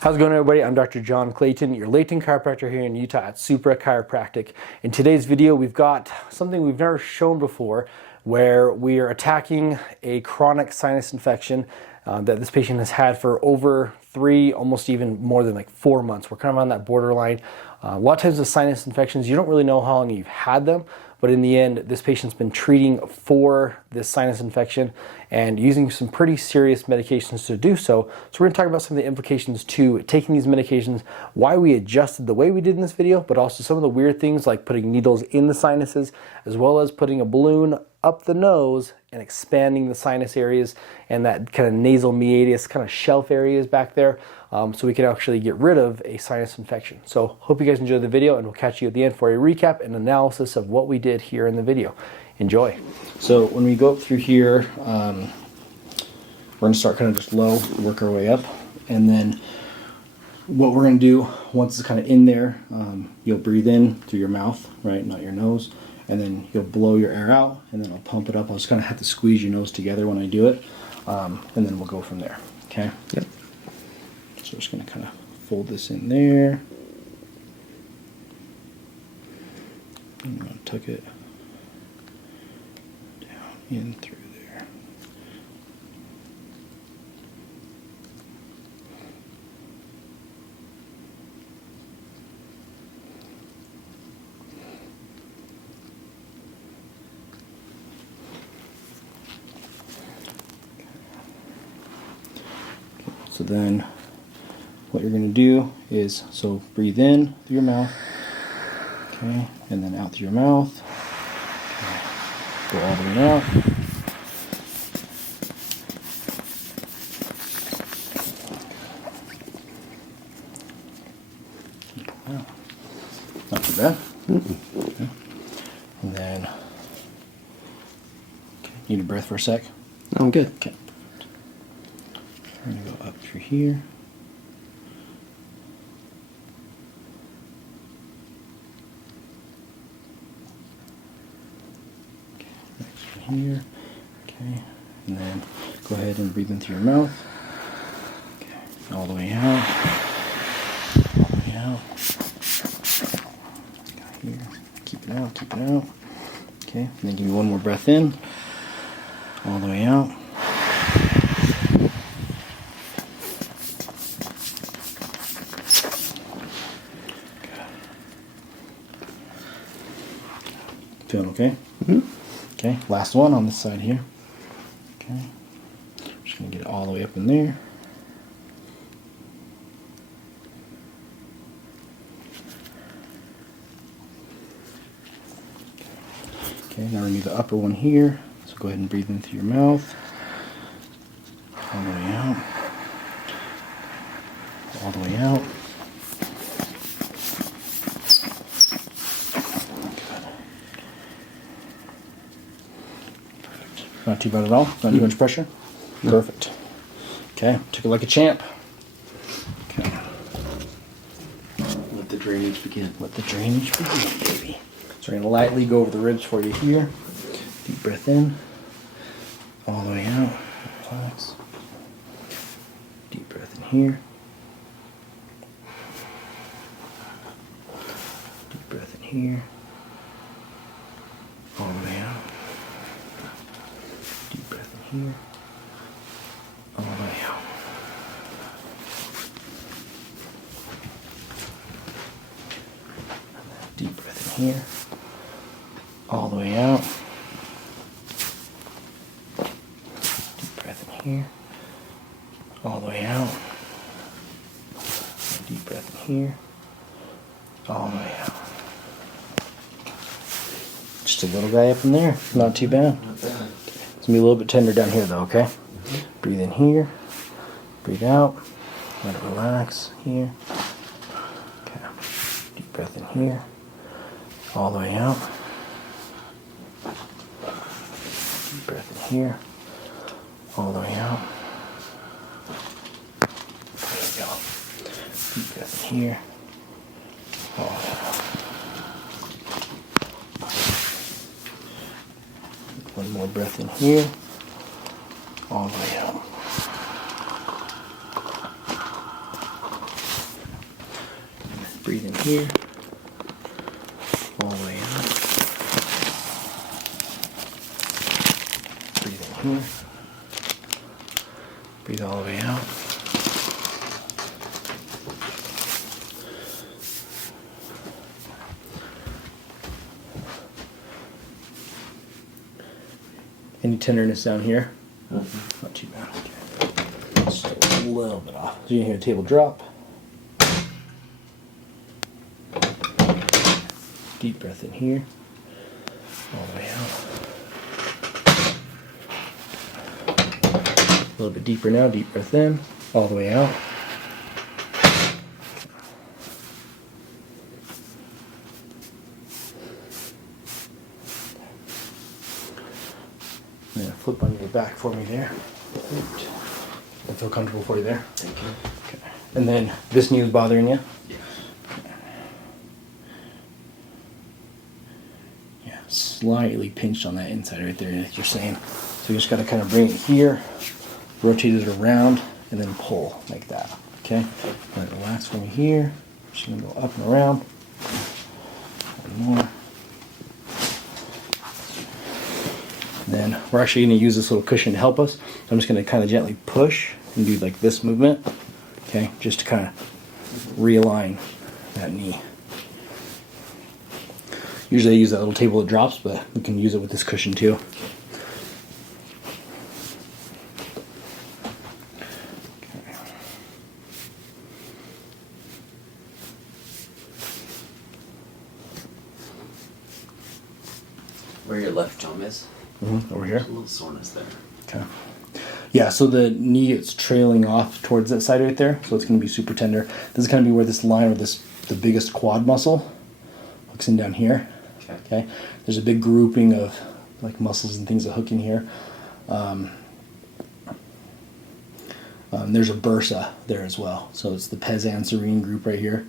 How's it going, everybody? I'm Dr. John Clayton, your Layton chiropractor here in Utah at Supra Chiropractic. In today's video, we've got something we've never shown before where we are attacking a chronic sinus infection that this patient has had for over 3, almost even more than like 4 months. We're kind of on that borderline. A lot of times with sinus infections, you don't really know how long you've had them, but in the end, this patient's been treating for this sinus infection and using some pretty serious medications to do so. So we're going to talk about some of the implications to taking these medications, why we adjusted the way we did in this video, but also some of the weird things like putting needles in the sinuses, as well as putting a balloon up the nose and expanding the sinus areas and that kind of nasal meatus kind of shelf areas back there, so we can actually get rid of a sinus infection. So hope you guys enjoyed the video, and we'll catch you at the end for a recap and analysis of what we did here in the video. Enjoy. So when we go up through here, we're going to start kind of just low, work our way up, and then what we're going to do once it's kind of in there, you'll breathe in through your mouth, right, not your nose, and then you'll blow your air out, and then I'll pump it up. I'll just kind of have to squeeze your nose together when I do it, and then we'll go from there. Okay? Yep. So we're just going to kind of fold this in there. I'm going to tuck it down in through there. So then what you're going to do is, so breathe in through your mouth, okay, and then out through your mouth, okay. Go all the way out. Wow. Not too bad. Okay. And then, okay, need a breath for a sec? I'm good. Okay. We're going to go up through here. Okay, next from here. Okay, and then go ahead and breathe in through your mouth. Okay, all the way out. All the way out. Got here. Keep it out, keep it out. Okay, and then give me one more breath in. All the way out. Feeling okay? Mm-hmm. Okay, last one on this side here. Okay, just gonna get it all the way up in there. Okay, now we're gonna do the upper one here. So go ahead and breathe in through your mouth. All the way out. All the way out. Not too bad at all. Not too much pressure. No. Perfect. Okay, took it like a champ. Okay. Let the drainage begin. Let the drainage begin, baby. So we're going to lightly go over the ribs for you here. Deep breath in. All the way out. Relax. Deep breath in here. Deep breath in here. All the way out. Deep breath in here. All the way out. Deep breath in here. All the way out. Deep breath in here. All the way out. Deep breath in here. All the way out. Just a little guy up in there. Not too bad. Not bad. It's going to be a little bit tender down here though, okay? Mm-hmm. Breathe in here. Breathe out. Let it relax here. Okay. Deep breath in here. All the way out. Deep breath in here. All the way out. There we go. Deep breath in here. All the way out. One more breath in here. All the way out. Breathe in here. All the way out. Breathe in here. Breathe all the way out. Any tenderness down here? Not too bad. Okay. Just a little bit off. So you can hear the table drop. Deep breath in here. All the way out. A little bit deeper now. Deep breath in. All the way out. And then flip on your back for me there. I feel comfortable for you there. Thank you. Okay. And then this knee is bothering you? Yeah, slightly pinched on that inside right there, like you're saying. So you just got to kind of bring it here, rotate it around, and then pull like that. Okay? All right, relax for me here. Just going to go up and around. One more. Then we're actually going to use this little cushion to help us. I'm just going to kind of gently push and do like this movement, okay, just to kind of realign that knee. Usually I use that little table that drops, but we can use it with this cushion too. Okay. Where your left thumb is? Over here. There's a little soreness there. Okay. Yeah, so the knee is trailing off towards that side right there, so it's going to be super tender. This is going to be where this line, or the biggest quad muscle, hooks in down here. Okay. There's a big grouping of like muscles and things that hook in here. There's a bursa there as well, so it's the pes anserine group right here.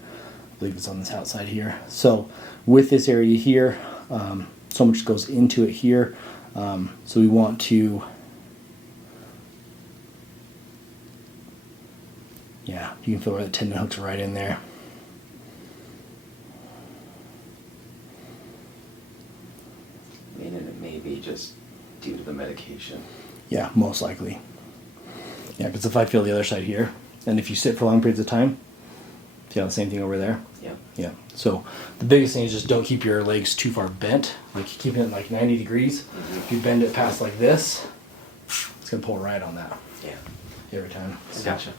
I believe it's on this outside here. So with this area here, so much goes into it here. So we want to, yeah, you can feel where the tendon hooks right in there. I mean, and it may be just due to the medication. Yeah, most likely. Yeah, because if I feel the other side here, and if you sit for long periods of time, feel the same thing over there. Yeah. Yeah. So the biggest thing is just don't keep your legs too far bent. Like keeping it like 90 degrees. If you bend it past like this, it's gonna pull right on that. Yeah. Every time. I gotcha.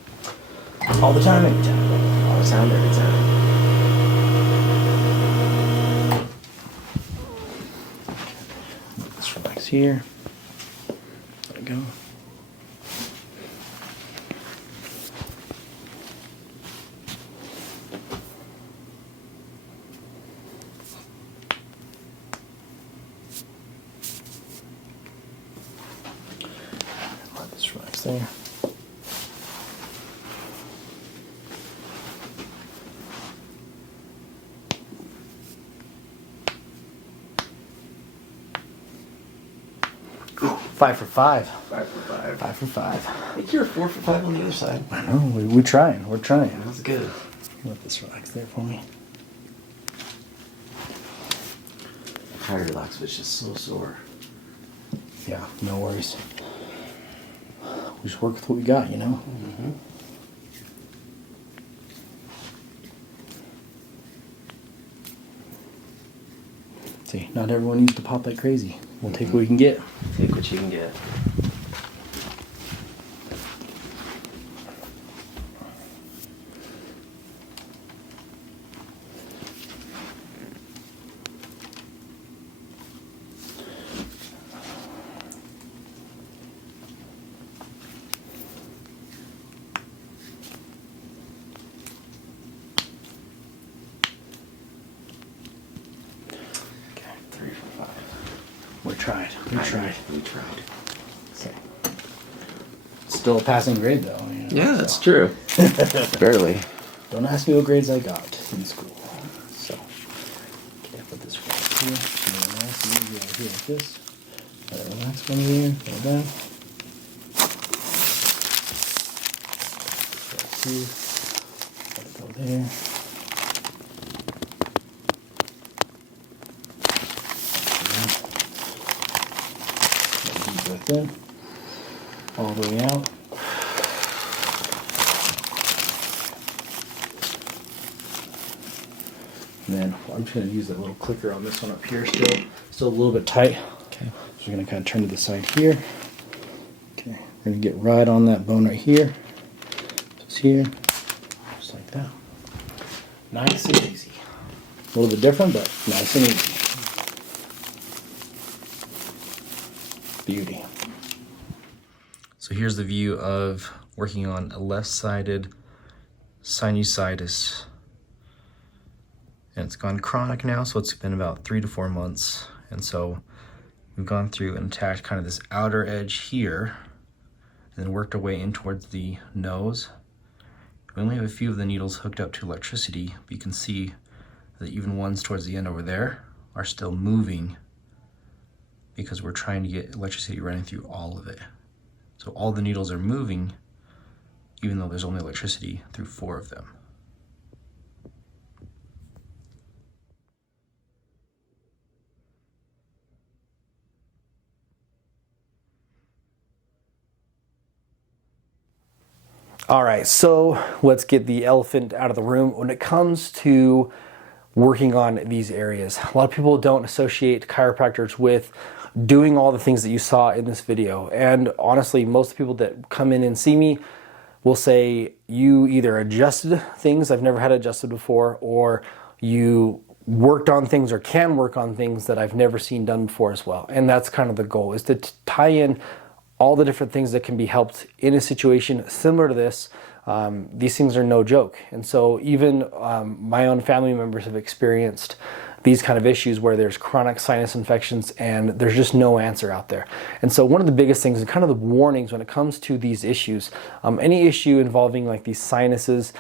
All the time, every time. All the time, every time. Let's relax here. Let it go. Let this relax there. Ooh, 5 for 5. 5 for 5. 5 for 5. I think you're 4 for 5 on the other side. I know, we're trying. We're trying. That was good. Let this relax there for me. I try to relax, but it's just so sore. Yeah, no worries. We just work with what we got, you know? Mm-hmm. See, not everyone needs to pop like crazy. We'll take what we can get. Take what you can get. Okay, 3 for 5. we tried. We tried. We tried. Okay. Still a passing grade though. You know, Yeah, that's true. Barely. Don't ask me what grades I got in school. So, okay, I put this right here. Relax, maybe right here like this. Let it relax one here. Go down. Right here. Let it go there. in, all the way out. And then I'm just going to use that little clicker on this one up here still a little bit tight. Okay, so we're going to kind of turn to the side here. Okay, we're going to get right on that bone right here. Just here, just like that. Nice and easy. A little bit different, but nice and easy. Beauty. So here's the view of working on a left-sided sinusitis. And it's gone chronic now, so it's been about 3 to 4 months. And so we've gone through and attacked kind of this outer edge here, and then worked our way in towards the nose. We only have a few of the needles hooked up to electricity, but you can see that even ones towards the end over there are still moving because we're trying to get electricity running through all of it. So all the needles are moving, even though there's only electricity through 4 of them. All right, so let's get the elephant out of the room. When it comes to working on these areas, a lot of people don't associate chiropractors with doing all the things that you saw in this video. And honestly, most people that come in and see me will say you either adjusted things I've never had adjusted before, or you worked on things or can work on things that I've never seen done before as well. And that's kind of the goal, is to tie in all the different things that can be helped in a situation similar to this. These things are no joke. And so even my own family members have experienced these kind of issues where there's chronic sinus infections and there's just no answer out there. And so one of the biggest things and kind of the warnings when it comes to these issues, any issue involving like these sinuses,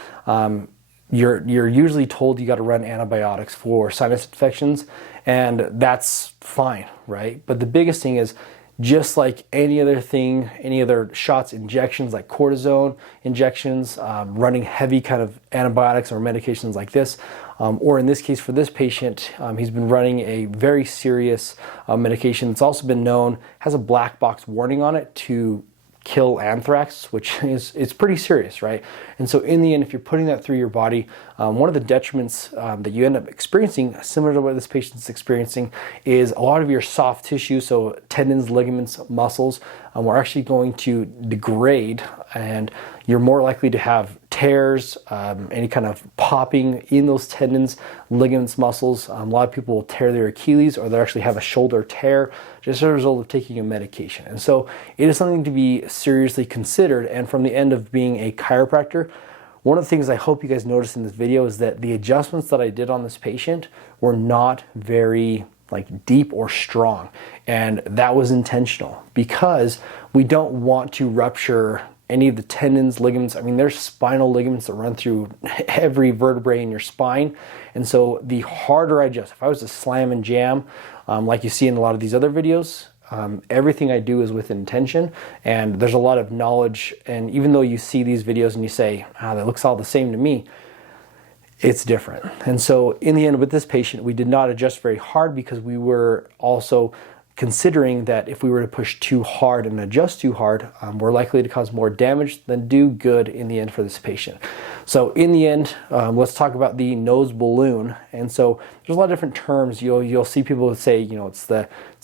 you're usually told you got to run antibiotics for sinus infections, and that's fine, right? But the biggest thing is, just like any other thing, any other shots, injections like cortisone injections, running heavy kind of antibiotics or medications like this, or in this case for this patient, he's been running a very serious medication that's also been known, has a black box warning on it to kill anthrax, which is it's pretty serious, right? And so in the end, if you're putting that through your body, one of the detriments that you end up experiencing, similar to what this patient's experiencing, is a lot of your soft tissue, so tendons, ligaments, muscles, are actually going to degrade, and you're more likely to have tears, any kind of popping in those tendons, ligaments, muscles. A lot of people will tear their Achilles, or they'll actually have a shoulder tear just as a result of taking a medication. And so it is something to be seriously considered. And from the end of being a chiropractor, one of the things I hope you guys noticed in this video is that the adjustments that I did on this patient were not very like deep or strong. And that was intentional because we don't want to rupture any of the tendons, ligaments. I mean, there's spinal ligaments that run through every vertebrae in your spine. And so the harder I adjust, if I was to slam and jam, like you see in a lot of these other videos, everything I do is with intention, and there's a lot of knowledge. And even though you see these videos and you say, that looks all the same to me, it's different. And so in the end with this patient, we did not adjust very hard because we were also considering that if we were to push too hard and adjust too hard, we're likely to cause more damage than do good in the end for this patient. So in the end, let's talk about the nose balloon. And so there's a lot of different terms. You'll see people say, it's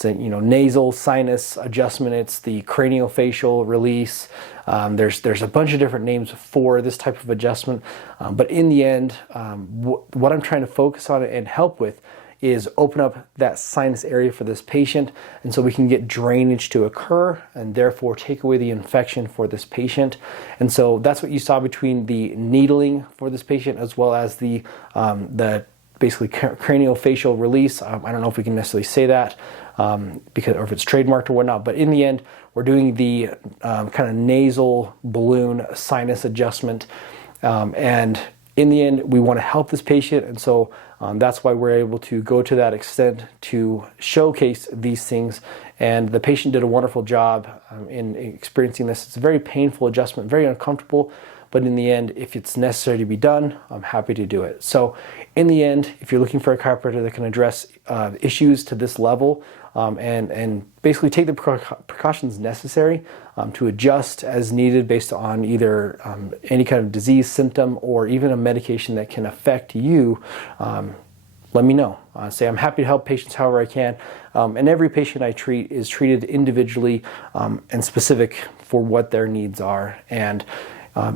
a nasal sinus adjustment. It's the craniofacial release. There's a bunch of different names for this type of adjustment. But in the end, what I'm trying to focus on and help with is open up that sinus area for this patient, and so we can get drainage to occur and therefore take away the infection for this patient. And so that's what you saw between the needling for this patient as well as the basically craniofacial release. I don't know if we can necessarily say that because, or if it's trademarked or whatnot, but in the end, we're doing the kind of nasal balloon sinus adjustment, and in the end, we want to help this patient, and so that's why we're able to go to that extent to showcase these things. And the patient did a wonderful job in experiencing this. It's a very painful adjustment, very uncomfortable, but in the end, if it's necessary to be done, I'm happy to do it. So in the end, if you're looking for a chiropractor that can address issues to this level, and basically take the precautions necessary to adjust as needed based on either any kind of disease symptom or even a medication that can affect you. Let me know. Say I'm happy to help patients however I can. And every patient I treat is treated individually and specific for what their needs are. And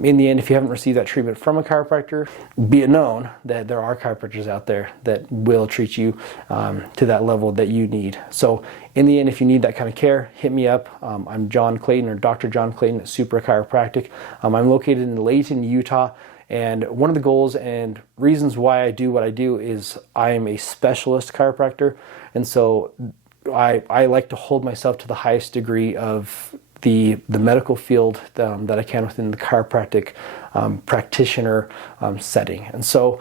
in the end, if you haven't received that treatment from a chiropractor, be it known that there are chiropractors out there that will treat you to that level that you need. So in the end, if you need that kind of care, hit me up. I'm John Clayton, or Dr. John Clayton at Supra Chiropractic. I'm located in Layton, Utah. And one of the goals and reasons why I do what I do is I am a specialist chiropractor. And so I like to hold myself to the highest degree of the medical field that I can within the chiropractic practitioner setting. And so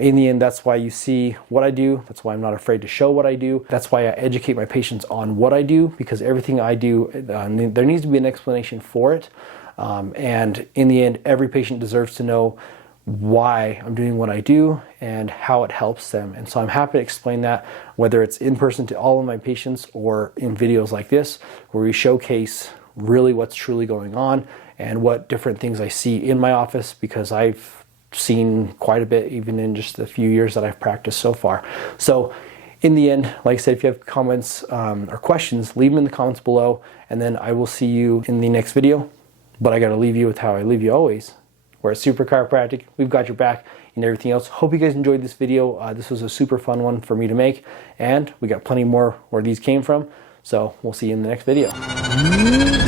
in the end, that's why you see what I do. That's why I'm not afraid to show what I do. That's why I educate my patients on what I do, because everything I do, there needs to be an explanation for it. And in the end, every patient deserves to know why I'm doing what I do and how it helps them. And so I'm happy to explain that, whether it's in person to all of my patients or in videos like this, where we showcase really what's truly going on and what different things I see in my office, because I've seen quite a bit even in just the few years that I've practiced so far. So in the end, like I said, if you have comments or questions, leave them in the comments below, and then I will see you in the next video. But I got to leave you with how I leave you always. We're at Supra Chiropractic. We've got your back and everything else. Hope you guys enjoyed this video. This was a super fun one for me to make, and we got plenty more where these came from. So we'll see you in the next video.